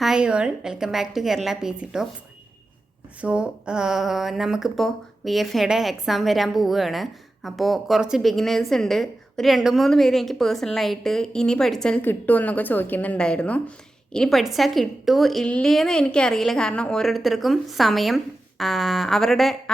Hi all, welcome back to Kerala P C talks. So നമുക്കിപ്പോൾ V F എയുടെ exam വരാൻ പോവുകയാണ്. അപ്പോൾ കുറച്ച് ബിഗിനേഴ്സ് ഉണ്ട്. ഒരു 2-3 പേര് എനിക്ക് പേഴ്സണലായിട്ട് ഇനി പഠിച്ചാൽ കിട്ടുമോ എന്നൊക്കെ ചോദിക്കുന്നുണ്ടായിരുന്നു. ഇനി പഠിച്ചാൽ കിട്ടുമോ ഇല്ലേന്ന് എനിക്കറിയില്ല. കാരണം ഓരോരുത്തർക്കും സമയം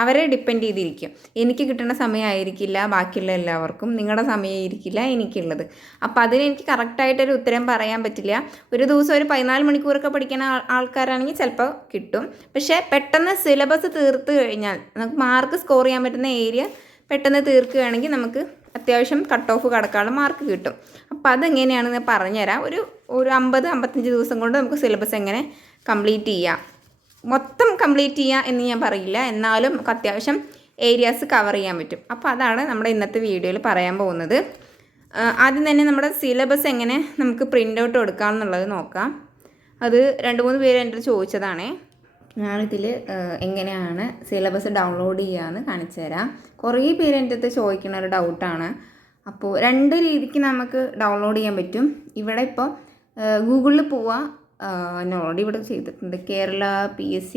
അവരെ ഡിപ്പെൻഡ് ചെയ്തിരിക്കും. എനിക്ക് കിട്ടുന്ന സമയമായിരിക്കില്ല ബാക്കിയുള്ള എല്ലാവർക്കും, നിങ്ങളുടെ സമയമായിരിക്കില്ല എനിക്കുള്ളത്. അപ്പോൾ അതിന് എനിക്ക് കറക്റ്റായിട്ടൊരു ഉത്തരം പറയാൻ പറ്റില്ല. ഒരു ദിവസം ഒരു 14 മണിക്കൂറൊക്കെ പഠിക്കുന്ന ആൾക്കാരാണെങ്കിൽ ചിലപ്പോൾ കിട്ടും. പക്ഷേ പെട്ടെന്ന് സിലബസ് തീർത്ത് കഴിഞ്ഞാൽ നമുക്ക് മാർക്ക് സ്കോർ ചെയ്യാൻ പറ്റുന്ന ഏരിയ പെട്ടെന്ന് തീർക്കുകയാണെങ്കിൽ നമുക്ക് അത്യാവശ്യം കട്ട് ഓഫ് കടക്കാനുള്ള മാർക്ക് കിട്ടും. അപ്പോൾ അതെങ്ങനെയാണെന്ന് പറഞ്ഞുതരാം. ഒരു 50-55 ദിവസം കൊണ്ട് നമുക്ക് സിലബസ് എങ്ങനെ കംപ്ലീറ്റ് ചെയ്യാം. മൊത്തം കംപ്ലീറ്റ് ചെയ്യുക എന്ന് ഞാൻ പറയില്ല, എന്നാലും നമുക്ക് അത്യാവശ്യം ഏരിയാസ് കവർ ചെയ്യാൻ പറ്റും. അപ്പോൾ അതാണ് നമ്മുടെ ഇന്നത്തെ വീഡിയോയിൽ പറയാൻ പോകുന്നത്. ആദ്യം തന്നെ നമ്മുടെ സിലബസ് എങ്ങനെ നമുക്ക് പ്രിൻ്റ് ഔട്ട് എടുക്കാം എന്നുള്ളത് നോക്കാം. അത് 2-3 പേര് എൻ്റെ അടുത്ത് ചോദിച്ചതാണേ. ഞാനിതിൽ എങ്ങനെയാണ് സിലബസ് ഡൗൺലോഡ് ചെയ്യുകയെന്ന് കാണിച്ചു തരാം. കുറേ പേര് എൻ്റെ അടുത്ത് ചോദിക്കുന്ന ഒരു ഡൗട്ടാണ്. അപ്പോൾ 2 രീതിക്ക് നമുക്ക് ഡൗൺലോഡ് ചെയ്യാൻ പറ്റും. ഇവിടെ ഇപ്പോൾ ഗൂഗിളിൽ പോവുക, ഞാൻ ഓൾറെഡി ഇവിടെ ചെയ്തിട്ടുണ്ട്. കേരള PSC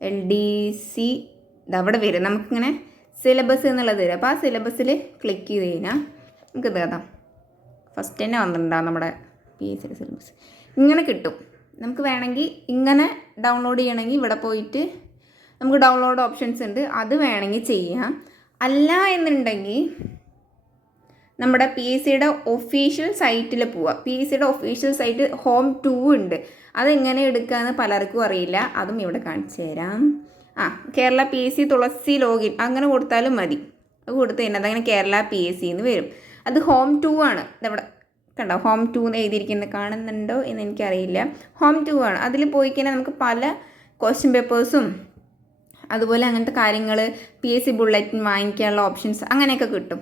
LDC ഇതവിടെ വരും. നമുക്കിങ്ങനെ സിലബസ് എന്നുള്ളത് വരും. അപ്പോൾ ആ സിലബസിൽ ക്ലിക്ക് ചെയ്ത് കഴിഞ്ഞാൽ നമുക്ക് ഇതാ ഫസ്റ്റ് തന്നെ വന്നിട്ടുണ്ടാകും നമ്മുടെ PSC സിലബസ്. ഇങ്ങനെ കിട്ടും. നമുക്ക് വേണമെങ്കിൽ ഇങ്ങനെ ഡൗൺലോഡ് ചെയ്യണമെങ്കിൽ ഇവിടെ പോയിട്ട് നമുക്ക് ഡൗൺലോഡ് ഓപ്ഷൻസ് ഉണ്ട്, അത് വേണമെങ്കിൽ ചെയ്യാം. അല്ല എന്നുണ്ടെങ്കിൽ നമ്മുടെ PSCയുടെ ഒഫീഷ്യൽ സൈറ്റിൽ പോവുക. PSCയുടെ ഒഫീഷ്യൽ സൈറ്റ് ഹോം 2 ഉണ്ട്. അതെങ്ങനെ എടുക്കുകയെന്ന് പലർക്കും അറിയില്ല, അതും ഇവിടെ കാണിച്ചു തരാം. കേരള PSC തുളസി ലോഗിൻ അങ്ങനെ കൊടുത്താലും മതി. അത് കൊടുത്ത് കഴിഞ്ഞാൽ അതങ്ങനെ കേരള PSC എന്ന് വരും. അത് ഹോം 2 ആണ്. ഇതവിടെ കണ്ടോ, ഹോം 2 എന്ന് എഴുതിയിരിക്കുന്നത് കാണുന്നുണ്ടോ എന്ന് എനിക്കറിയില്ല. ഹോം 2 ആണ്. അതിൽ പോയി കഴിഞ്ഞാൽ നമുക്ക് പല ക്വസ്റ്റ്യൻ പേപ്പേഴ്സും അതുപോലെ അങ്ങനത്തെ കാര്യങ്ങൾ, PSC ബുള്ളറ്റിൻ വാങ്ങിക്കാനുള്ള ഓപ്ഷൻസ് അങ്ങനെയൊക്കെ കിട്ടും.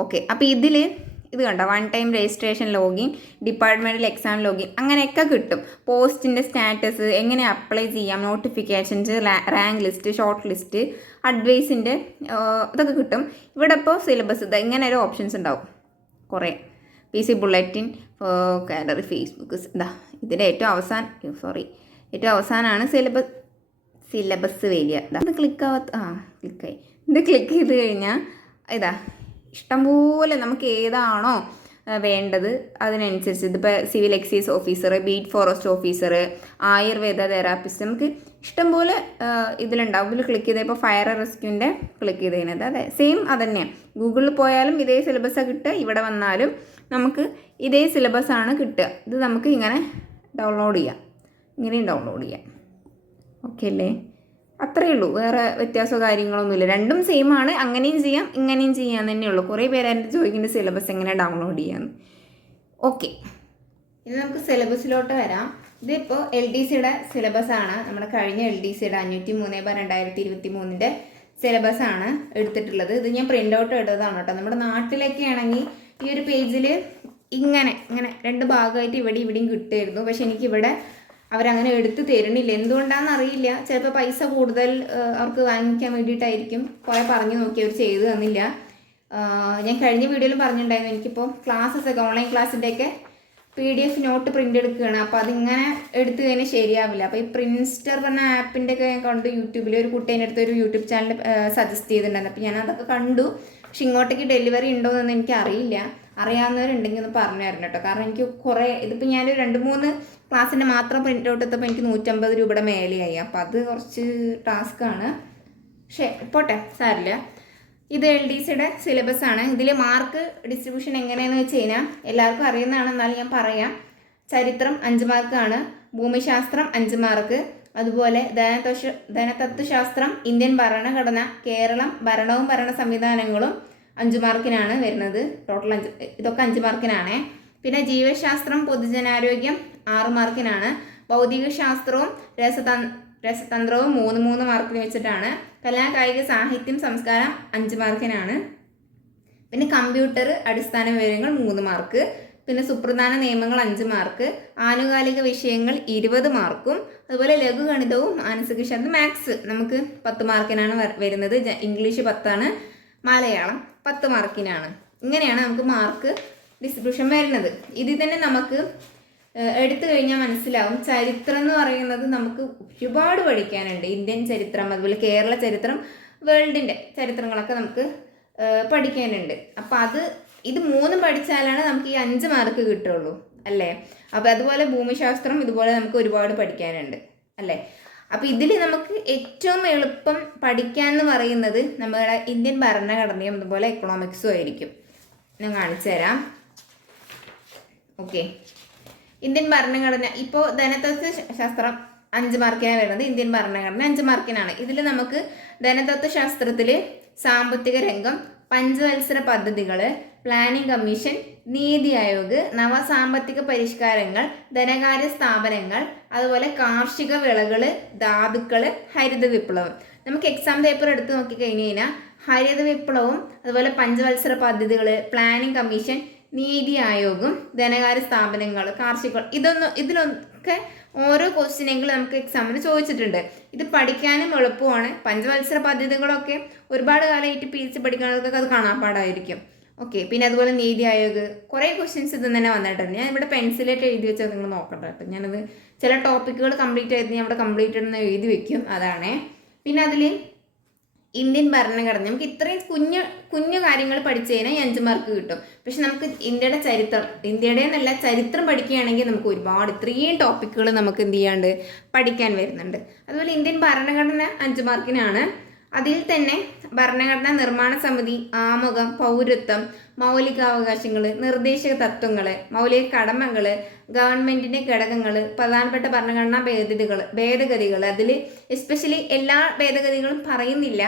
ഓക്കെ, അപ്പോൾ ഇത് കണ്ടോ, 1 time registration login, departmental exam login അങ്ങനെയൊക്കെ കിട്ടും. പോസ്റ്റിൻ്റെ സ്റ്റാറ്റസ്, എങ്ങനെ അപ്ലൈ ചെയ്യാം, notifications, rank list, short list, അഡ്വൈസിൻ്റെ ഇതൊക്കെ കിട്ടും. ഇവിടെ ഇപ്പോൾ സിലബസ് ഇങ്ങനെ ഒരു ഓപ്ഷൻസ് ഉണ്ടാവും കുറേ. PSC ബുള്ളറ്റിൻ, കാലറി, ഫേസ്ബുക്ക്, ഇതിൻ്റെ ഏറ്റവും അവസാനമാണ് സിലബസ് വരിക. ഇത് ക്ലിക്കായി. ഇത് ക്ലിക്ക് ചെയ്ത് കഴിഞ്ഞാൽ ഇഷ്ടംപോലെ നമുക്ക് ഏതാണോ വേണ്ടത് അതിനനുസരിച്ച്, ഇതിപ്പോൾ civil excise officer, beat forest officer, Ayurveda therapist, നമുക്ക് ഇഷ്ടംപോലെ ഇതിലുണ്ടാവും. ഇതിൽ ക്ലിക്ക് ചെയ്തപ്പോൾ ഫയർ റെസ്ക്യൂവിൻ്റെ ക്ലിക്ക് ചെയ്ത് കഴിഞ്ഞത് അതെ സെയിം അതന്നെയാണ്. ഗൂഗിളിൽ പോയാലും ഇതേ സിലബസാണ് കിട്ടുക, ഇവിടെ വന്നാലും നമുക്ക് ഇതേ സിലബസാണ് കിട്ടുക. ഇത് നമുക്ക് ഇങ്ങനെ ഡൗൺലോഡ് ചെയ്യാം, ഓക്കെ അല്ലേ? അത്രയേ ഉള്ളൂ, വേറെ വ്യത്യാസമോ കാര്യങ്ങളൊന്നുമില്ല. രണ്ടും സെയിം ആണ്. അങ്ങനെയും ചെയ്യാം ഇങ്ങനെയും ചെയ്യാൻ തന്നെയുള്ളൂ. കുറേ പേര് എൻ്റെ ചോദിക്കേണ്ട സിലബസ് എങ്ങനെ ഡൗൺലോഡ് ചെയ്യാമെന്ന്. ഓക്കെ, ഇനി നമുക്ക് സിലബസിലോട്ട് വരാം. ഇതിപ്പോൾ LDCയുടെ സിലബസാണ്. നമ്മുടെ കഴിഞ്ഞ LDCയുടെ 503/2023 സിലബസാണ് എടുത്തിട്ടുള്ളത്. ഇത് ഞാൻ പ്രിൻ്റ് ഔട്ട് എടുത്തതാണ് കേട്ടോ. നമ്മുടെ നാട്ടിലൊക്കെ ആണെങ്കിൽ ഈ ഒരു പേജിൽ ഇങ്ങനെ 2 ഭാഗമായിട്ട് ഇവിടെയും കിട്ടുമായിരുന്നു. പക്ഷെ എനിക്കിവിടെ അവരങ്ങനെ എടുത്ത് തരണില്ല. എന്തുകൊണ്ടാണെന്ന് അറിയില്ല. ചിലപ്പോൾ പൈസ കൂടുതൽ അവർക്ക് വാങ്ങിക്കാൻ വേണ്ടിയിട്ടായിരിക്കും. കുറേ പറഞ്ഞു നോക്കി, അവർ ചെയ്തു തന്നില്ല. ഞാൻ കഴിഞ്ഞ വീഡിയോയിൽ പറഞ്ഞിട്ടുണ്ടായിരുന്നു, എനിക്കിപ്പോൾ ക്ലാസ്സൊക്കെ ഓൺലൈൻ ക്ലാസ്സിൻ്റെയൊക്കെ PDF നോട്ട് പ്രിൻ്റ് എടുക്കുകയാണ്. അപ്പോൾ അതിങ്ങനെ എടുത്തു കഴിഞ്ഞാൽ ശരിയാവില്ല. അപ്പോൾ ഈ പ്രിൻസ്റ്റർ പറഞ്ഞ ആപ്പിൻ്റെ ഒക്കെ ഞാൻ കണ്ടു യൂട്യൂബിൽ. ഒരു കുട്ടീൻ്റെ അടുത്ത് ഒരു യൂട്യൂബ് ചാനൽ സജസ്റ്റ് ചെയ്തിട്ടുണ്ടായിരുന്നു. അപ്പോൾ ഞാൻ അതൊക്കെ കണ്ടു. പക്ഷെ ഇങ്ങോട്ടേക്ക് ഡെലിവറി ഉണ്ടോ എന്ന് എനിക്കറിയില്ല. അറിയാവുന്നവരുണ്ടെങ്കിൽ ഒന്ന് പറഞ്ഞു തരണം കേട്ടോ. കാരണം എനിക്ക് കുറേ ഇതിപ്പോൾ ഞാനൊരു 2-3 ക്ലാസ്സിൻ്റെ മാത്രം പ്രിൻ്റ് ഔട്ട് എടുത്തപ്പോൾ എനിക്ക് 150 രൂപയുടെ മേലെയായി. അപ്പോൾ അത് കുറച്ച് ടാസ്ക്കാണ്. പക്ഷേ പോട്ടെ, സാരില്ല. ഇത് LDCയുടെ സിലബസാണ്. ഇതിൽ മാർക്ക് ഡിസ്ട്രിബ്യൂഷൻ എങ്ങനെയാണെന്ന് വെച്ച് കഴിഞ്ഞാൽ എല്ലാവർക്കും അറിയുന്നതാണ്, എന്നാലും ഞാൻ പറയാം. ചരിത്രം 5 മാർക്കാണ്, ഭൂമിശാസ്ത്രം 5 മാർക്ക്, അതുപോലെ ധനതത്വശാസ്ത്രം, ഇന്ത്യൻ ഭരണഘടന, കേരളം, ഭരണവും ഭരണ സംവിധാനങ്ങളും 5 മാർക്കിനാണ് വരുന്നത്. ടോട്ടൽ 5, ഇതൊക്കെ 5 മാർക്കിനാണ്. പിന്നെ ജീവശാസ്ത്രം, പൊതുജനാരോഗ്യം 6 മാർക്കിനാണ്. ഭൗതികശാസ്ത്രവും രസതന്ത്രവും 3 മാർക്കിന് വെച്ചിട്ടാണ്. കലാ, കായിക, സാഹിത്യം, സംസ്കാരം 5 മാർക്കിനാണ്. പിന്നെ കമ്പ്യൂട്ടർ അടിസ്ഥാന വിവരങ്ങൾ 3 മാർക്ക്. പിന്നെ സുപ്രധാന നിയമങ്ങൾ 5 മാർക്ക്. ആനുകാലിക വിഷയങ്ങൾ 20 മാർക്കും. അതുപോലെ ലഘുഗണിതവും മാനസിക ശാസ്ത്രം, മാത്സ് നമുക്ക് 10 മാർക്കിനാണ് വരുന്നത്. ഇംഗ്ലീഷ് 10 ആണ്, മലയാളം 10 മാർക്കിനാണ്. ഇങ്ങനെയാണ് നമുക്ക് മാർക്ക് ഡിസ്ട്രിബ്യൂഷൻ വരുന്നത്. ഇതിൽ തന്നെ നമുക്ക് എടുത്തു കഴിഞ്ഞാൽ മനസ്സിലാവും. ചരിത്രം എന്ന് പറയുന്നത് നമുക്ക് ഒരുപാട് പഠിക്കാനുണ്ട്. ഇന്ത്യൻ ചരിത്രം, അതുപോലെ കേരള ചരിത്രം, വേൾഡിൻ്റെ ചരിത്രങ്ങളൊക്കെ നമുക്ക് പഠിക്കാനുണ്ട്. അപ്പം ഇത് മൂന്നും പഠിച്ചാലാണ് നമുക്ക് ഈ 5 മാർക്ക് കിട്ടുള്ളൂ അല്ലേ. അപ്പോൾ അതുപോലെ ഭൂമിശാസ്ത്രം ഇതുപോലെ നമുക്ക് ഒരുപാട് പഠിക്കാനുണ്ട് അല്ലേ. അപ്പോൾ ഇതിൽ നമുക്ക് ഏറ്റവും എളുപ്പം പഠിക്കാമെന്ന് പറയുന്നത് നമ്മുടെ ഇന്ത്യൻ ഭരണഘടനയും അതുപോലെ എക്കണോമിക്സും ആയിരിക്കും. ഞാൻ കാണിച്ചു തരാം. ഓക്കെ, ഇന്ത്യൻ ഭരണഘടന ഇപ്പോൾ ധനതത്വ ശാസ്ത്രം 5 മാർക്കിനാണ് വരുന്നത്. ഇന്ത്യൻ ഭരണഘടന 5 മാർക്കിനാണ്. ഇതിൽ നമുക്ക് ധനതത്വ ശാസ്ത്രത്തിൽ സാമ്പത്തിക രംഗം, പഞ്ചവത്സര പദ്ധതികൾ, പ്ലാനിംഗ് കമ്മീഷൻ, നീതി ആയോഗ്, നവസാമ്പത്തിക പരിഷ്കാരങ്ങൾ, ധനകാര്യ സ്ഥാപനങ്ങൾ, അതുപോലെ കാർഷിക വിളകൾ, ധാതുക്കൾ, ഹരിത വിപ്ലവം. നമുക്ക് എക്സാം പേപ്പർ എടുത്ത് നോക്കിക്കഴിഞ്ഞ് കഴിഞ്ഞാൽ ഹരിത വിപ്ലവവും അതുപോലെ പഞ്ചവത്സര പദ്ധതികൾ, പ്ലാനിംഗ് കമ്മീഷൻ, നീതി ആയോഗും, ധനകാര്യ സ്ഥാപനങ്ങൾ, കാർഷിക ഇതിലൊക്കെ ഓരോ ക്വസ്റ്റ്യനെങ്കിലും നമുക്ക് എക്സാമിന് ചോദിച്ചിട്ടുണ്ട്. ഇത് പഠിക്കാനും എളുപ്പമാണ്. പഞ്ചവത്സര പദ്ധതികളൊക്കെ ഒരുപാട് കാലമായിട്ട് PhD പഠിക്കുന്നവർക്കൊക്കെ അത് കാണാപ്പാടായിരിക്കും. ഓക്കെ, പിന്നെ അതുപോലെ നീതി ആയോഗ് കുറേ ക്വസ്റ്റ്യൻസ് ഇത് തന്നെ വന്നിട്ടുണ്ട്. ഞാൻ ഇവിടെ പെൻസിലായിട്ട് എഴുതി വെച്ചാൽ നിങ്ങൾ നോക്കട്ടെ കേട്ടോ. ഞാനത് ചില ടോപ്പിക്കുകൾ കംപ്ലീറ്റ് ആയിട്ട് ഞാൻ ഇവിടെ കംപ്ലീറ്റ് എന്ന് എഴുതി വെക്കും, അതാണേ. പിന്നെ അതിൽ ഇന്ത്യൻ ഭരണഘടന നമുക്ക് ഇത്രയും കുഞ്ഞു കാര്യങ്ങൾ പഠിച്ചു കഴിഞ്ഞാൽ 5 മാർക്ക് കിട്ടും. പക്ഷെ നമുക്ക് ഇന്ത്യയുടെ എന്നല്ല ചരിത്രം പഠിക്കുകയാണെങ്കിൽ നമുക്ക് ഒരുപാട് ഇത്രയും ടോപ്പിക്കുകൾ നമുക്ക് എന്ത് ചെയ്യാണ്ട് പഠിക്കാൻ വരുന്നുണ്ട്. അതുപോലെ ഇന്ത്യൻ ഭരണഘടന 5 മാർക്കിനാണ്. അതിൽ തന്നെ ഭരണഘടനാ നിർമ്മാണ സമിതി, ആമുഖം, പൗരത്വം, മൗലികാവകാശങ്ങൾ, നിർദ്ദേശക തത്വങ്ങൾ, മൗലിക കടമകൾ, ഗവൺമെൻറ്റിൻ്റെ ഘടകങ്ങൾ, പ്രധാനപ്പെട്ട ഭരണഘടനാ ഭേദഗതികൾ. അതിൽ എസ്പെഷ്യലി എല്ലാ ഭേദഗതികളും പറയുന്നില്ല.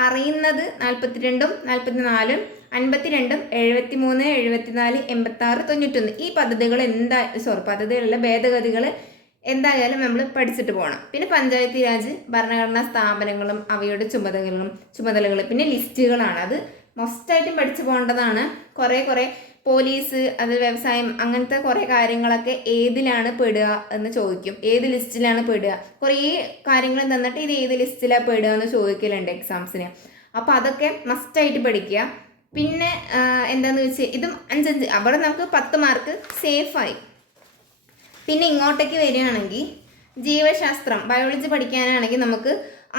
പറയുന്നത് 42, 44, 52, 73, 74, 86, 91 ഈ പദ്ധതികൾ പദ്ധതികളുള്ള ഭേദഗതികൾ എന്തായാലും നമ്മൾ പഠിച്ചിട്ട് പോകണം. പിന്നെ പഞ്ചായത്തി രാജ്, ഭരണഘടനാ സ്ഥാപനങ്ങളും അവയുടെ ചുമതലകൾ, പിന്നെ ലിസ്റ്റുകളാണ്. അത് മസ്റ്റായിട്ടും പഠിച്ചു പോകേണ്ടതാണ്. കുറേ പോലീസ്, അതിൽ വ്യവസായം, അങ്ങനത്തെ കുറേ കാര്യങ്ങളൊക്കെ ഏതിലാണ് പെടുക എന്ന് ചോദിക്കും. ഏത് ലിസ്റ്റിലാണ് പെടുക, കുറേ കാര്യങ്ങൾ തന്നിട്ട് ഇത് ഏത് ലിസ്റ്റിലാണ് പെടുക എന്ന് ചോദിക്കലുണ്ട് എക്സാംസിന്. അപ്പോൾ അതൊക്കെ മസ്റ്റായിട്ട് പഠിക്കുക. പിന്നെ എന്താണെന്ന് വെച്ചാൽ ഇതും 5 അവിടെ നമുക്ക് 10 മാർക്ക് സേഫായി. പിന്നെ ഇങ്ങോട്ടേക്ക് വരികയാണെങ്കിൽ ജീവശാസ്ത്രം, ബയോളജി പഠിക്കാനാണെങ്കിൽ നമുക്ക്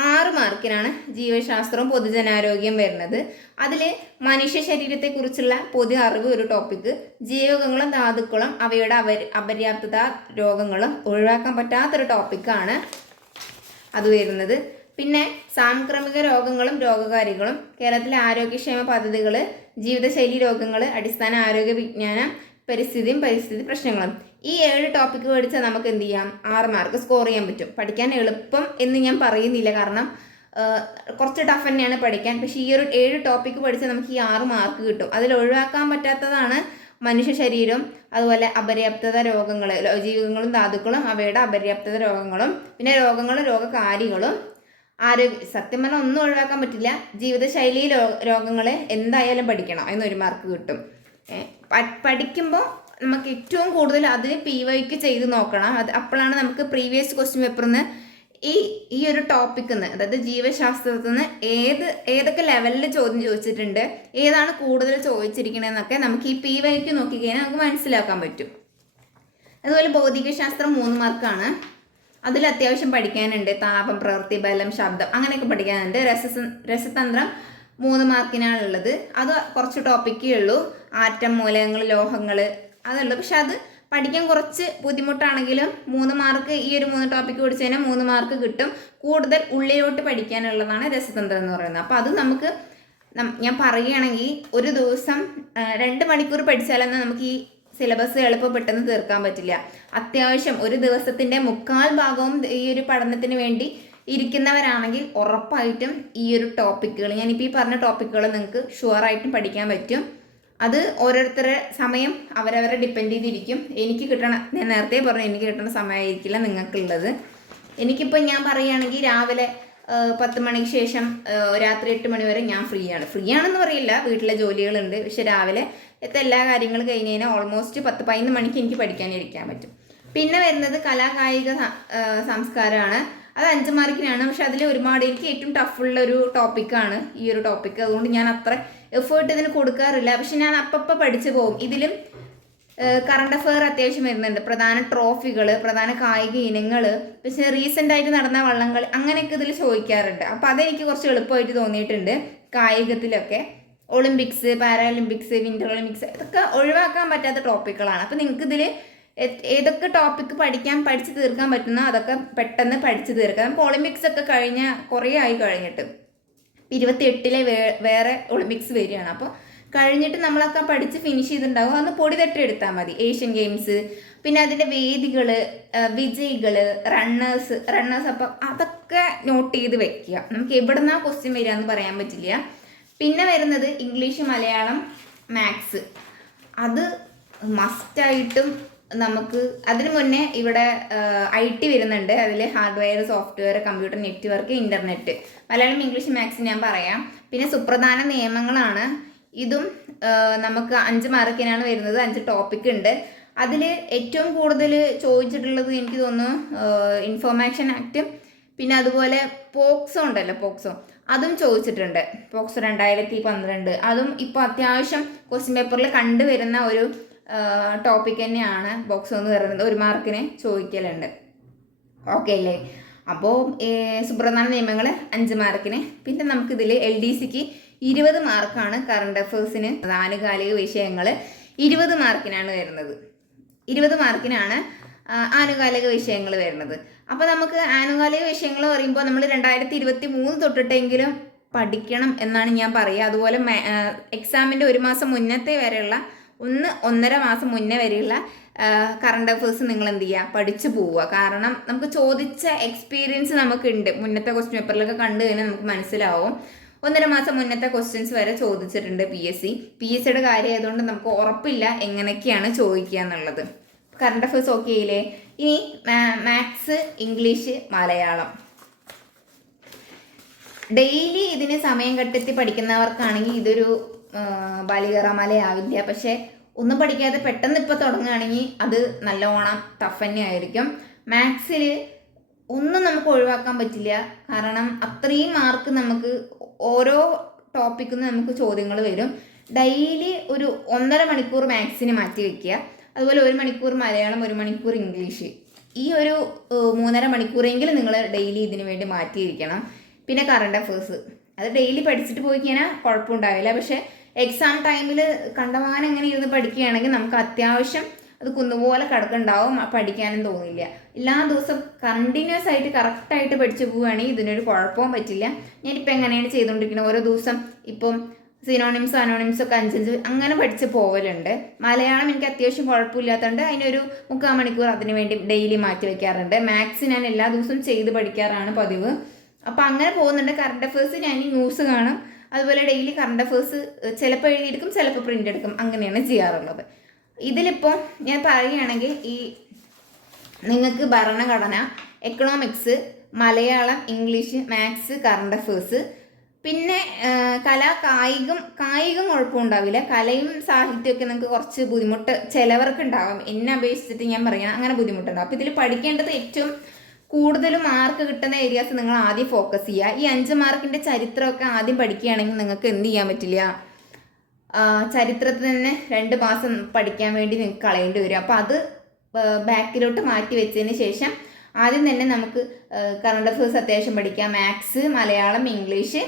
6 മാർക്കിനാണ് ജീവശാസ്ത്രവും പൊതുജനാരോഗ്യം വരുന്നത്. അതിൽ മനുഷ്യ ശരീരത്തെക്കുറിച്ചുള്ള പൊതു അറിവ് ഒരു ടോപ്പിക്ക്, ജീവകങ്ങളും ധാതുക്കളും അവയുടെ അപര്യാപ്തത രോഗങ്ങളും ഒഴിവാക്കാൻ പറ്റാത്തൊരു ടോപ്പിക്കാണ് അത് വരുന്നത്. പിന്നെ സാംക്രമിക രോഗങ്ങളും രോഗകാരികളും, കേരളത്തിലെ ആരോഗ്യക്ഷേമ പദ്ധതികൾ, ജീവിതശൈലി രോഗങ്ങൾ, അടിസ്ഥാന ആരോഗ്യ വിജ്ഞാനം, പരിസ്ഥിതി പ്രശ്നങ്ങളും. ഈ 7 ടോപ്പിക്ക് പഠിച്ചാൽ നമുക്ക് എന്ത് ചെയ്യാം, 6 മാർക്ക് സ്കോർ ചെയ്യാൻ പറ്റും. പഠിക്കാൻ എളുപ്പം എന്ന് ഞാൻ പറയുന്നില്ല, കാരണം കുറച്ച് ടഫ് തന്നെയാണ് പഠിക്കാൻ. പക്ഷേ ഈ ഒരു 7 ടോപ്പിക്ക് പഠിച്ചാൽ നമുക്ക് ഈ 6 മാർക്ക് കിട്ടും. അതിൽ ഒഴിവാക്കാൻ പറ്റാത്തതാണ് മനുഷ്യ ശരീരം, അതുപോലെ അപര്യാപ്തത രോഗങ്ങൾ, ജീവകങ്ങളും ധാതുക്കളും അവയുടെ അപര്യാപ്തത രോഗങ്ങളും, പിന്നെ രോഗകാരികളും, സത്യം പറഞ്ഞാൽ ഒന്നും ഒഴിവാക്കാൻ പറ്റില്ല. ജീവിതശൈലി രോഗങ്ങൾ എന്തായാലും പഠിക്കണം, അതിന് 1 മാർക്ക് കിട്ടും. പഠിക്കുമ്പോൾ നമുക്ക് ഏറ്റവും കൂടുതൽ അതിന് PYQ ചെയ്ത് നോക്കണം. അപ്പോഴാണ് നമുക്ക് പ്രീവിയസ് ക്വസ്റ്റ്യൻ പേപ്പറിൽ നിന്ന് ഈ ഒരു ടോപ്പിക്കിൽ നിന്ന്, അതായത് ജീവശാസ്ത്രത്തിൽ നിന്ന് ഏതൊക്കെ ലെവലിൽ ചോദ്യം ചോദിച്ചിട്ടുണ്ട്, ഏതാണ് കൂടുതൽ ചോദിച്ചിരിക്കണതെന്നൊക്കെ നമുക്ക് ഈ PYQ നോക്കിക്കഴിഞ്ഞാൽ നമുക്ക് മനസ്സിലാക്കാൻ പറ്റും. അതുപോലെ ഭൗതികശാസ്ത്രം 3 മാർക്കാണ്. അതിൽ അത്യാവശ്യം പഠിക്കാനുണ്ട്. താപം, പ്രവൃത്തി, ബലം, ശബ്ദം അങ്ങനെയൊക്കെ പഠിക്കാനുണ്ട്. രസതന്ത്രം 3 മാർക്കിനാണുള്ളത്. അത് കുറച്ച് ടോപ്പിക്കേ ഉള്ളൂ. ആറ്റം, മൂലകങ്ങൾ, ലോഹങ്ങൾ അതുള്ളൂ. പക്ഷെ അത് പഠിക്കാൻ കുറച്ച് ബുദ്ധിമുട്ടാണെങ്കിലും 3 മാർക്ക് ഈ ഒരു 3 ടോപ്പിക്ക് പഠിച്ചു കഴിഞ്ഞാൽ 3 മാർക്ക് കിട്ടും. കൂടുതൽ ഉള്ളിലോട്ട് പഠിക്കാനുള്ളതാണ് രസതന്ത്രം എന്ന് പറയുന്നത്. അപ്പോൾ അത് നമുക്ക് ഞാൻ പറയുകയാണെങ്കിൽ ഒരു ദിവസം 2 മണിക്കൂർ പഠിച്ചാലൊന്നും നമുക്ക് ഈ സിലബസ് എളുപ്പം പെട്ടെന്ന് തീർക്കാൻ പറ്റില്ല. അത്യാവശ്യം ഒരു ദിവസത്തിൻ്റെ 3/4 ഭാഗവും ഈ ഒരു പഠനത്തിന് വേണ്ടി ഇരിക്കുന്നവരാണെങ്കിൽ ഉറപ്പായിട്ടും ഈ ഒരു ടോപ്പിക്കുകൾ, ഞാനിപ്പോൾ ഈ പറഞ്ഞ ടോപ്പിക്കുകൾ നിങ്ങൾക്ക് ഷുവറായിട്ടും പഠിക്കാൻ പറ്റും. അത് ഓരോരുത്തരുടെ സമയം അവരവരെ ഡിപ്പെൻഡ് ചെയ്തിരിക്കും. ഞാൻ നേരത്തെ പറഞ്ഞു, എനിക്ക് കിട്ടുന്ന സമയമായിരിക്കില്ല നിങ്ങൾക്കുള്ളത്. എനിക്കിപ്പോൾ ഞാൻ പറയുകയാണെങ്കിൽ രാവിലെ 10 മണിക്ക് ശേഷം രാത്രി 8 മണി വരെ ഞാൻ ഫ്രീ ആണെന്ന് പറയില്ല, വീട്ടിലെ ജോലികളുണ്ട്. പക്ഷെ രാവിലെ എല്ലാ കാര്യങ്ങളും കഴിഞ്ഞ് കഴിഞ്ഞാൽ ഓൾമോസ്റ്റ് 10-11 മണിക്ക് എനിക്ക് പഠിക്കാനിരിക്കാൻ പറ്റും. പിന്നെ വരുന്നത് കലാകായിക സംസ്കാരമാണ്. അത് 5 മാർക്കിനാണ്. പക്ഷെ അതിൽ ഒരുപാട് എനിക്ക് ഏറ്റവും ടഫുള്ളൊരു ടോപ്പിക്കാണ് ഈ ഒരു ടോപ്പിക്ക്. അതുകൊണ്ട് ഞാൻ അത്ര എഫേർട്ട് ഇതിന് കൊടുക്കാറില്ല. പക്ഷെ ഞാൻ അപ്പം പഠിച്ചു പോകും. ഇതിലും കറണ്ട് അഫെയർ അത്യാവശ്യം വരുന്നുണ്ട്. പ്രധാന ട്രോഫികൾ, പ്രധാന കായിക ഇനങ്ങൾ, പക്ഷേ റീസെൻ്റ് ആയിട്ട് നടന്ന വള്ളംകളി അങ്ങനെയൊക്കെ ഇതിൽ ചോദിക്കാറുണ്ട്. അപ്പോൾ അതെനിക്ക് കുറച്ച് എളുപ്പമായിട്ട് തോന്നിയിട്ടുണ്ട്. കായികത്തിലൊക്കെ ഒളിമ്പിക്സ്, പാരാലിമ്പിക്സ്, വിൻ്റർ ഒളിമ്പിക്സ് ഇതൊക്കെ ഒഴിവാക്കാൻ പറ്റാത്ത ടോപ്പിക്കുകളാണ്. അപ്പോൾ നിങ്ങൾക്ക് ഇതിൽ ഏതൊക്കെ ടോപ്പിക്ക് പഠിച്ച് തീർക്കാൻ പറ്റുന്നോ അതൊക്കെ പെട്ടെന്ന് പഠിച്ച് തീർക്കാം. നമുക്ക് ഒളിമ്പിക്സ് ഒക്കെ കുറേ ആയി കഴിഞ്ഞിട്ട് 28-ലെ വേറെ ഒളിമ്പിക്സ് വരികയാണ്. അപ്പോൾ കഴിഞ്ഞിട്ട് നമ്മളൊക്കെ പഠിച്ച് ഫിനിഷ് ചെയ്തിട്ടുണ്ടാവും. അതൊന്ന് പൊടി തട്ടി എടുത്താൽ മതി. ഏഷ്യൻ ഗെയിംസ്, പിന്നെ അതിൻ്റെ വേദികൾ, വിജയികൾ, റണ്ണേഴ്സ്. അപ്പം അതൊക്കെ നോട്ട് ചെയ്ത് വെക്കുക. നമുക്ക് എവിടെ നിന്നാ ക്വസ്റ്റ്യൻ വരിക എന്ന് പറയാൻ പറ്റില്ല. പിന്നെ വരുന്നത് ഇംഗ്ലീഷ്, മലയാളം, മാത്സ്. അത് മസ്റ്റായിട്ടും നമുക്ക് അതിന് മുന്നേ ഇവിടെ IT വരുന്നുണ്ട്. അതിൽ hardware, software, computer network, internet. Malayalam, English, maths ഞാൻ പറയാം. പിന്നെ സുപ്രധാന നിയമങ്ങളാണ്. ഇതും നമുക്ക് 5 മാർക്കിനാണ് വരുന്നത്. 5 ടോപ്പിക് ഉണ്ട്. അതിൽ ഏറ്റവും കൂടുതൽ ചോദിച്ചിട്ടുള്ളത് എനിക്ക് തോന്നുന്നു ഇൻഫോർമേഷൻ ആക്ട്, പിന്നെ അതുപോലെ പോക്സോ ഉണ്ടല്ലോ, പോക്സോ അതും ചോദിച്ചിട്ടുണ്ട്. പോക്സോ 2012 അതും ഇപ്പോൾ അത്യാവശ്യം ക്വസ്റ്റ്യൻ പേപ്പറിൽ കണ്ടുവരുന്ന ഒരു ടോപ്പിക് തന്നെയാണ്. പോക്സോ എന്ന് പറയുന്നത് 1 മാർക്കിന് ചോദിക്കലുണ്ട്. ഓക്കെ അല്ലേ? അപ്പോൾ സുപ്രധാന നിയമങ്ങൾ 5 മാർക്കിന്. പിന്നെ നമുക്കിതിൽ LDCക്ക് 20 മാർക്കാണ്. കറണ്ട് അഫേഴ്സിന് ആനുകാലിക വിഷയങ്ങൾ 20 മാർക്കിനാണ് വരുന്നത്. 20 മാർക്കിനാണ് ആനുകാലിക വിഷയങ്ങൾ വരുന്നത്. അപ്പോൾ നമുക്ക് ആനുകാലിക വിഷയങ്ങൾ പറയുമ്പോൾ നമ്മൾ 2023 തൊട്ടിട്ടെങ്കിലും പഠിക്കണം എന്നാണ് ഞാൻ പറയുക. അതുപോലെ എക്സാമിൻ്റെ 1 മാസം മുന്നത്തെ വരെയുള്ള 1-1.5 മാസം മുന്നേ വരെയുള്ള കറണ്ട് അഫേഴ്സ് നിങ്ങൾ എന്ത് ചെയ്യുക, പഠിച്ചു പോവുക. കാരണം നമുക്ക് ചോദിച്ച എക്സ്പീരിയൻസ് നമുക്കുണ്ട്. മുന്നത്തെ ക്വസ്റ്റ്യൻ പേപ്പറിലൊക്കെ കണ്ടു കഴിഞ്ഞാൽ നമുക്ക് മനസ്സിലാവും. 1.5 മാസം മുന്നത്തെ ക്വസ്റ്റ്യൻസ് വരെ ചോദിച്ചിട്ടുണ്ട് PSCയുടെ കാര്യമായതുകൊണ്ട് നമുക്ക് ഉറപ്പില്ല എങ്ങനെയൊക്കെയാണ് ചോദിക്കുക എന്നുള്ളത്. കറണ്ട് അഫേഴ്സ് ഓക്കെ ആയില്ലേ? ഇനി മാത്സ്, ഇംഗ്ലീഷ്, മലയാളം. ഡെയിലി ഇതിന് സമയം കണ്ടെത്തി പഠിക്കുന്നവർക്കാണെങ്കിൽ ഇതൊരു ബലികറമലയാവില്ല. പക്ഷെ ഒന്നും പഠിക്കാതെ പെട്ടെന്ന് ഇപ്പോൾ തുടങ്ങുകയാണെങ്കിൽ അത് നല്ലോണം ടഫ് തന്നെ ആയിരിക്കും. മാത്സിൽ ഒന്നും നമുക്ക് ഒഴിവാക്കാൻ പറ്റില്ല. കാരണം അത്രയും മാർക്ക് നമുക്ക് ഓരോ ടോപ്പിക്കിൽ നിന്ന് നമുക്ക് ചോദ്യങ്ങൾ വരും. ഡെയിലി ഒരു 1.5 മണിക്കൂർ മാത്സിന് മാറ്റി വയ്ക്കുക. അതുപോലെ 1 മണിക്കൂർ മലയാളം, 1 മണിക്കൂർ ഇംഗ്ലീഷ്. ഈ ഒരു 3.5 മണിക്കൂറെങ്കിലും നിങ്ങൾ ഡെയിലി ഇതിന് വേണ്ടി മാറ്റിയിരിക്കണം. പിന്നെ കറണ്ട് അഫേഴ്സ് അത് ഡെയിലി പഠിച്ചിട്ട് പോയി കഴിഞ്ഞാൽ കുഴപ്പമുണ്ടാവില്ല. പക്ഷേ എക്സാം ടൈമിൽ കണ്ടമാനം എങ്ങനെ ഇരുന്ന് പഠിക്കുകയാണെങ്കിൽ നമുക്ക് അത്യാവശ്യം അത് കുന്നുപോലെ കിടക്കുന്നുണ്ടാവും, പഠിക്കാനും തോന്നില്ല. എല്ലാ ദിവസവും കണ്ടിന്യൂസ് ആയിട്ട് കറക്റ്റായിട്ട് പഠിച്ചു പോവുകയാണെങ്കിൽ ഇതിനൊരു കുഴപ്പവും പറ്റില്ല. ഞാനിപ്പോൾ എങ്ങനെയാണ് ചെയ്തുകൊണ്ടിരിക്കുന്നത്, ഓരോ ദിവസം ഇപ്പം സിനോണിംസ്, അനോണിംസ് ഒക്കെ 5 അങ്ങനെ പഠിച്ച് പോവലുണ്ട്. മലയാളം എനിക്ക് അത്യാവശ്യം കുഴപ്പമില്ലാത്തതുകൊണ്ട് അതിനൊരു 3/4 മണിക്കൂർ അതിന് വേണ്ടി ഡെയിലി മാറ്റി വയ്ക്കാറുണ്ട്. മാത്സ് ഞാൻ എല്ലാ ദിവസവും ചെയ്ത് പഠിക്കാറാണ് പതിവ്. അപ്പോൾ അങ്ങനെ പോകുന്നുണ്ട്. കറണ്ട് അഫേഴ്സ് ഞാൻ ന്യൂസ് കാണും. അതുപോലെ ഡെയിലി കറണ്ട് അഫേഴ്സ് ചിലപ്പോൾ എഴുതിയെടുക്കും, ചിലപ്പോൾ പ്രിൻ്റ് എടുക്കും. അങ്ങനെയാണ് ചെയ്യാറുള്ളത്. ഇതിലിപ്പോൾ ഞാൻ പറയുകയാണെങ്കിൽ നിങ്ങൾക്ക് ഭരണഘടന, economics, Malayalam, English, maths, current affairs, പിന്നെ കായികം കുഴപ്പമുണ്ടാവില്ല. കലയും സാഹിത്യമൊക്കെ നിങ്ങൾക്ക് കുറച്ച് ബുദ്ധിമുട്ട് ചിലവർക്ക് ഉണ്ടാവും. എന്നെ അപേക്ഷിച്ചിട്ട് ഞാൻ പറയാം, അങ്ങനെ ബുദ്ധിമുട്ടുണ്ടാവും. അപ്പോൾ ഇതിൽ പഠിക്കേണ്ടത് ഏറ്റവും കൂടുതൽ മാർക്ക് കിട്ടുന്ന ഏരിയാസ് നിങ്ങൾ ആദ്യം ഫോക്കസ് ചെയ്യുക. ഈ 5 മാർക്കിൻ്റെ ചരിത്രമൊക്കെ ആദ്യം പഠിക്കുകയാണെങ്കിൽ നിങ്ങൾക്ക് എന്ത് ചെയ്യാൻ പറ്റില്ല, ചരിത്രത്തിൽ തന്നെ 2 മാസം പഠിക്കാൻ വേണ്ടി നിങ്ങൾക്ക് കളയേണ്ടി വരും. അപ്പോൾ അത് ബാക്കിലോട്ട് മാറ്റി വെച്ചതിന് ശേഷം ആദ്യം തന്നെ നമുക്ക് കറണ്ട് അഫേഴ്സ് അത്യാവശ്യം പഠിക്കാം. മാത്സ്, മലയാളം, ഇംഗ്ലീഷ്,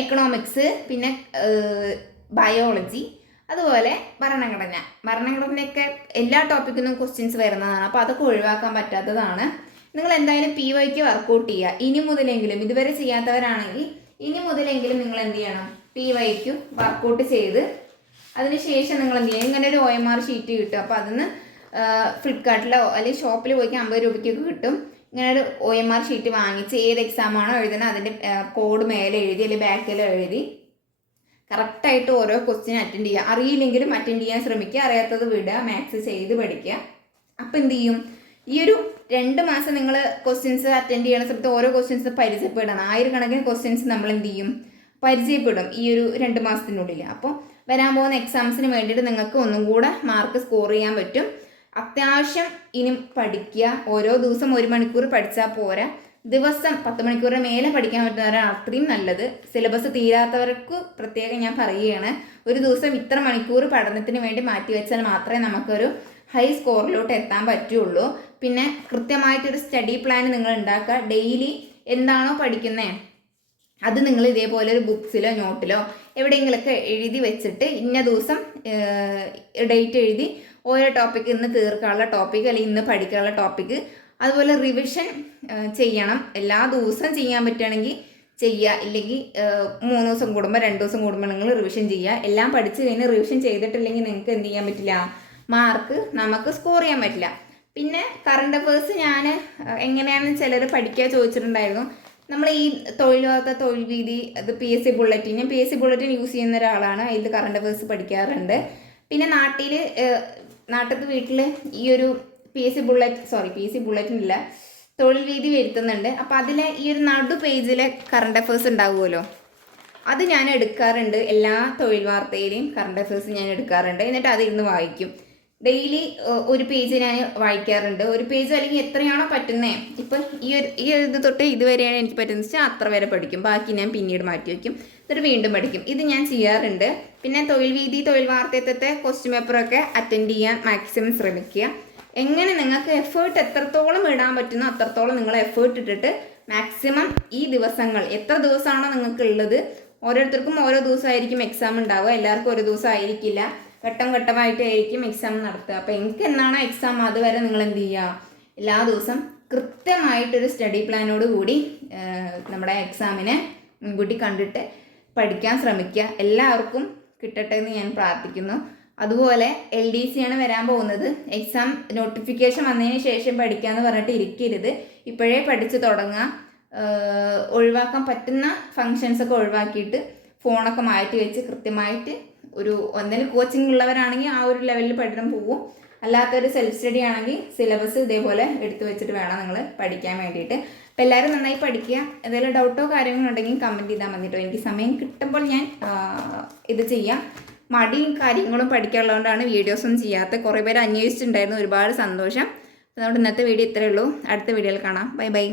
എക്കണോമിക്സ്, പിന്നെ ബയോളജി, അതുപോലെ ഭരണഘടനയൊക്കെ എല്ലാ ടോപ്പിക്കിൽ നിന്നും ക്വസ്റ്റ്യൻസ് വരുന്നതാണ്. അപ്പോൾ അതൊക്കെ ഒഴിവാക്കാൻ പറ്റാത്തതാണ്. നിങ്ങൾ എന്തായാലും PYക്ക് വർക്കൗട്ട് ചെയ്യുക. ഇനി മുതലെങ്കിലും, ഇതുവരെ ചെയ്യാത്തവരാണെങ്കിൽ ഇനി മുതലെങ്കിലും നിങ്ങൾ എന്ത് ചെയ്യണം, PYക്ക് വർക്കൗട്ട് ചെയ്ത് അതിനുശേഷം നിങ്ങൾ എന്ത് ചെയ്യുക, ഇങ്ങനെ ഒരു OMR ഷീറ്റ് കിട്ടും. അപ്പോൾ അതിന് ഫ്ലിപ്കാർട്ടിലോ അല്ലെങ്കിൽ ഷോപ്പിൽ പോയി 50 രൂപയ്ക്കൊക്കെ കിട്ടും. ഇങ്ങനെ ഒരു OMR ഷീറ്റ് വാങ്ങിച്ച് ഏത് എക്സാമാണോ എഴുതുന്നത് അതിൻ്റെ കോഡ് മേലെ എഴുതി അല്ലെങ്കിൽ ബാക്കിലോ എഴുതി കറക്റ്റായിട്ട് ഓരോ ക്വസ്റ്റ്യൻ അറ്റൻഡ് ചെയ്യുക. അറിയില്ലെങ്കിലും അറ്റൻഡ് ചെയ്യാൻ ശ്രമിക്കുക, അറിയാത്തത് വിടുക, മാത്സ് ചെയ്ത് പഠിക്കുക. അപ്പോൾ എന്ത് ചെയ്യും, ഈ ഒരു 2 മാസം നിങ്ങൾ ക്വസ്റ്റ്യൻസ് അറ്റൻഡ് ചെയ്യണ സമയത്ത് ഓരോ ക്വസ്റ്റ്യൻസ് പരിചയപ്പെടണം. 1000 കണക്കിന് ക്വസ്റ്റ്യൻസ് നമ്മൾ എന്ത് ചെയ്യും, പരിചയപ്പെടും ഈ ഒരു 2 മാസത്തിനുള്ളിൽ. അപ്പോൾ വരാൻ പോകുന്ന എക്സാംസിന് വേണ്ടിയിട്ട് നിങ്ങൾക്ക് ഒന്നും കൂടെ മാർക്ക് സ്കോർ ചെയ്യാൻ പറ്റും. അത്യാവശ്യം ഇനി പഠിക്കുക. ഓരോ ദിവസം 1 മണിക്കൂർ പഠിച്ചാൽ പോരാ, ദിവസം 10 മണിക്കൂറിന് മേലെ പഠിക്കാൻ പറ്റുന്നവരാണ് അത്രയും നല്ലത്. സിലബസ് തീരാത്തവർക്ക് പ്രത്യേകം ഞാൻ പറയുകയാണ്, ഒരു ദിവസം ഇത്ര മണിക്കൂർ പഠനത്തിന് വേണ്ടി മാറ്റിവെച്ചാൽ മാത്രമേ നമുക്കൊരു ഹൈ സ്കോറിലോട്ട് എത്താൻ പറ്റുള്ളൂ. പിന്നെ കൃത്യമായിട്ടൊരു സ്റ്റഡി പ്ലാൻ നിങ്ങൾ ഉണ്ടാക്കുക. ഡെയിലി എന്താണോ പഠിക്കുന്നത് അത് നിങ്ങൾ ഇതേപോലെ ഒരു ബുക്സിലോ നോട്ടിലോ എവിടെയെങ്കിലുമൊക്കെ എഴുതി വെച്ചിട്ട് ഇന്ന ദിവസം ഡേറ്റ് എഴുതി ഓരോ ടോപ്പിക്ക് ഇന്ന് തീർക്കാനുള്ള ടോപ്പിക്ക് അല്ലെങ്കിൽ ഇന്ന് പഠിക്കാനുള്ള ടോപ്പിക്ക്, അതുപോലെ റിവിഷൻ ചെയ്യണം. എല്ലാ ദിവസവും ചെയ്യാൻ പറ്റുകയാണെങ്കിൽ ചെയ്യുക, ഇല്ലെങ്കിൽ 3 ദിവസം കൂടുമ്പോൾ 2 ദിവസം കൂടുമ്പോൾ നിങ്ങൾ റിവിഷൻ ചെയ്യുക. എല്ലാം പഠിച്ച് കഴിഞ്ഞ് റിവിഷൻ ചെയ്തിട്ടില്ലെങ്കിൽ നിങ്ങൾക്ക് എന്ത് ചെയ്യാൻ പറ്റില്ല, മാർക്ക് നമുക്ക് സ്കോർ ചെയ്യാൻ പറ്റില്ല. പിന്നെ കറണ്ട് അഫേഴ്സ് ഞാൻ എങ്ങനെയാണെന്ന് ചിലർ പഠിക്കാൻ ചോദിച്ചിട്ടുണ്ടായിരുന്നു. നമ്മൾ ഈ തൊഴിൽ വാർത്ത, തൊഴിൽ വീതി, അത് PSC ബുള്ളറ്റിൻ, ഞാൻ PSC ബുള്ളറ്റിൻ യൂസ് ചെയ്യുന്ന ഒരാളാണ്. അതിൽ കറണ്ട് അഫേഴ്സ് പഠിക്കാറുണ്ട്. പിന്നെ നാട്ടിലത്തെ വീട്ടിൽ ഈ ഒരു PSC ബുള്ളറ്റിൻ ഇല്ല, തൊഴിൽ വീതി വരുത്തുന്നുണ്ട്. അപ്പോൾ അതിലെ ഈ ഒരു നടു പേജിലെ കറണ്ട് അഫേഴ്സ് ഉണ്ടാവുമല്ലോ, അത് ഞാൻ എടുക്കാറുണ്ട്. എല്ലാ തൊഴിൽ വാർത്തയിലെയും കറണ്ട് അഫേഴ്സ് ഞാൻ എടുക്കാറുണ്ട്. എന്നിട്ട് അതിരുന്ന് വായിക്കും. ഡെയിലി ഒരു പേജ് ഞാൻ വായിക്കാറുണ്ട്. ഒരു പേജ് അല്ലെങ്കിൽ എത്രയാണോ പറ്റുന്നത്, ഇപ്പം ഈ ഇത് തൊട്ട് ഇതുവരെയാണ് എനിക്ക് പറ്റുന്നത് വെച്ചാൽ അത്ര വരെ പഠിക്കും. ബാക്കി ഞാൻ പിന്നീട് മാറ്റി വയ്ക്കും, എന്നിട്ട് വീണ്ടും പഠിക്കും. ഇത് ഞാൻ ചെയ്യാറുണ്ട്. പിന്നെ തൊഴിൽ വീതി, തൊഴിൽ വാർത്തയത്തെ ക്വസ്റ്റ്യൻ പേപ്പറൊക്കെ അറ്റൻഡ് ചെയ്യാൻ മാക്സിമം ശ്രമിക്കുക. എങ്ങനെ നിങ്ങൾക്ക് എഫേർട്ട് എത്രത്തോളം ഇടാൻ പറ്റുന്നോ അത്രത്തോളം നിങ്ങൾ എഫേർട്ട് ഇട്ടിട്ട് മാക്സിമം ഈ ദിവസങ്ങൾ, എത്ര ദിവസമാണോ നിങ്ങൾക്ക് ഉള്ളത്, ഓരോരുത്തർക്കും ഓരോ ദിവസമായിരിക്കും എക്സാം ഉണ്ടാവുക, എല്ലാവർക്കും ഒരു ദിവസം ആയിരിക്കില്ല, ഘട്ടം ഘട്ടമായിട്ടായിരിക്കും എക്സാം നടത്തുക. അപ്പോൾ എനിക്ക് എന്നാണോ എക്സാം അതുവരെ നിങ്ങൾ എന്ത് ചെയ്യുക, എല്ലാ ദിവസം കൃത്യമായിട്ടൊരു സ്റ്റഡി പ്ലാനോട് കൂടി നമ്മുടെ എക്സാമിനെ മുൻകൂട്ടി കണ്ടിട്ട് പഠിക്കാൻ ശ്രമിക്കുക. എല്ലാവർക്കും കിട്ടട്ടെ എന്ന് ഞാൻ പ്രാർത്ഥിക്കുന്നു. അതുപോലെ LDC ആണ് വരാൻ പോകുന്നത്. എക്സാം നോട്ടിഫിക്കേഷൻ വന്നതിന് ശേഷം പഠിക്കാമെന്ന് പറഞ്ഞിട്ട് ഇരിക്കരുത്, ഇപ്പോഴേ പഠിച്ച് തുടങ്ങുക. ഒഴിവാക്കാൻ പറ്റുന്ന ഫങ്ഷൻസൊക്കെ ഒഴിവാക്കിയിട്ട് ഫോണൊക്കെ മാറ്റി വെച്ച് കൃത്യമായിട്ട് ഒരു എന്തെങ്കിലും കോച്ചിങ് ഉള്ളവരാണെങ്കിൽ ആ ഒരു ലെവലിൽ പഠനം പോകും. അല്ലാത്തൊരു സെൽഫ് സ്റ്റഡി ആണെങ്കിൽ സിലബസ് ഇതേപോലെ എടുത്തു വെച്ചിട്ട് വേണം നിങ്ങൾ പഠിക്കാൻ വേണ്ടിയിട്ട്. അപ്പോൾ എല്ലാവരും നന്നായി പഠിക്കുക. എന്തെങ്കിലും ഡൗട്ടോ കാര്യങ്ങളോ ഉണ്ടെങ്കിൽ കമൻറ്റ് ചെയ്താൽ മതി കേട്ടോ. എനിക്ക് സമയം കിട്ടുമ്പോൾ ഞാൻ ഇത് ചെയ്യാം. മടിയും കാര്യങ്ങളും പഠിക്കാനുള്ളതുകൊണ്ടാണ് വീഡിയോസൊന്നും ചെയ്യാത്ത. കുറേ പേര് അന്വേഷിച്ചിട്ടുണ്ടായിരുന്നു, ഒരുപാട് സന്തോഷം. അതുകൊണ്ട് ഇന്നത്തെ വീഡിയോ ഇത്രയേ ഉള്ളൂ. അടുത്ത വീഡിയോയിൽ കാണാം. Bye bye.